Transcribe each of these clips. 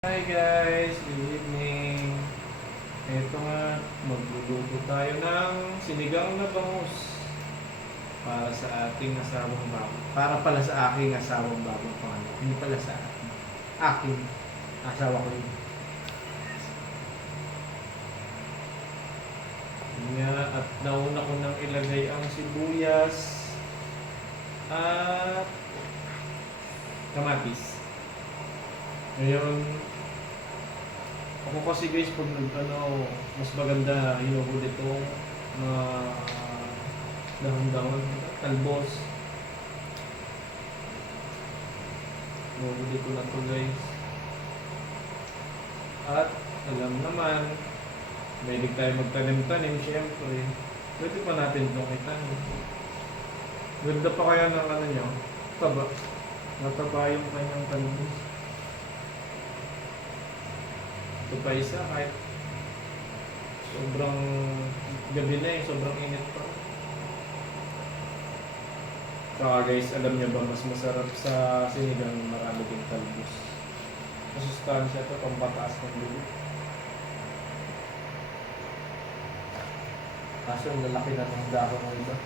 Hi guys, good evening. Ito nga, magluluto tayo ng sinigang na bangus para sa ating asawang bago. Para pala sa aking asawang bagong pangalan. Hindi pala sa aking asawa ko yun. Yun nga, at nauna ko nang ilagay ang sibuyas at kamatis. Ngayon, ako kasi guys, pag mas maganda hinuhuli itong mga dahon-dahon, talbos. Hinuhuli ko na ito guys. At alam naman, mahilig tayo magtanim-tanim, syempre. Pwede pa natin itong itanim. Ganda pa kaya ng ano nyo? Taba. Mataba yung kanyang talbos. Ito pa isa, kahit sobrang gabi na sobrang init pa. Saka guys, alam nyo ba, mas masarap sa sinigang marami din talbos. Masustansya ito, pampataas ng dugo. Kaso ang lalaki na ng dahon ng iba.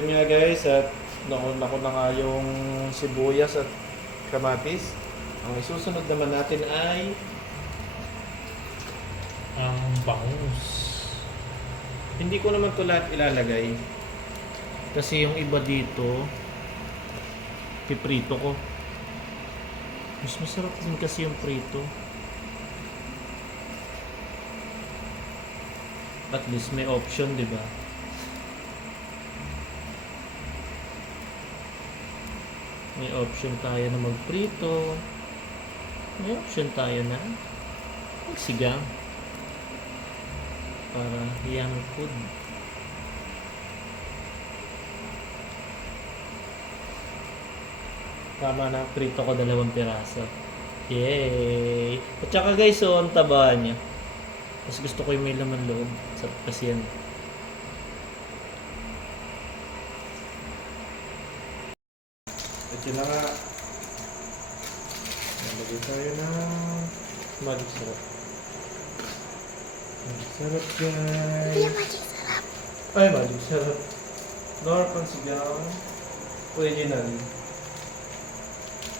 Yun nga guys, at nakuha ko na nga yung sibuyas at kamatis. Ang isusunod naman natin ay ang bangus. Hindi ko naman ito lahat ilalagay kasi yung iba dito piprito ko. Mas masarap din kasi yung prito. At least may option, di ba? May option tayo na magprito. May option tayo na magsigang para young food. Tama na, prito ko 2 piraso. Yay! At saka guys, so ang taba niya. Mas gusto ko yung may laman loob sa pasyan. At yun na nga. Nalagay tayo na magic syrup. Magic syrup guys. Kuya, magic sarap. Ay, magic syrup. Nor pansigaw. Original.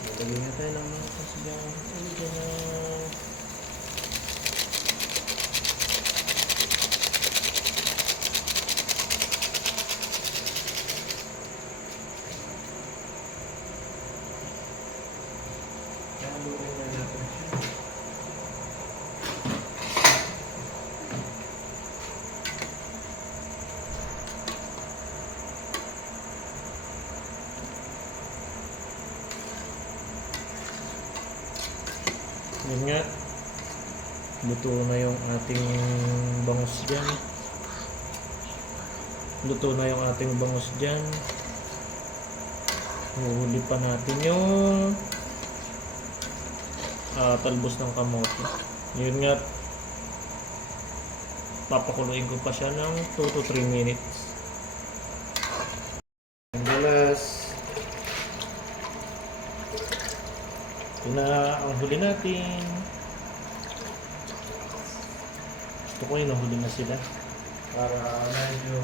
Nalagay na tayo ng mga pansigaw. Original. Haluin na natin siya. Yun nga, luto na yung ating bangus dyan. Luto na yung ating bangus dyan. Huhuli pa natin yung talbos ng kamote. Yun nga, papakuluin ko pa siya ng 2 to 3 minutes. Ang galas. Ito na ang huli natin. Gusto ko yung nahuli na sila. Para medyo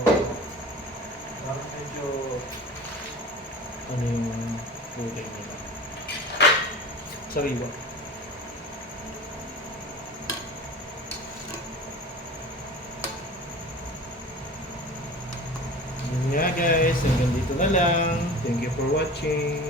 ano yung kulay nila. Sariwa. Yun nga guys, hanggang dito na lang. Thank you for watching.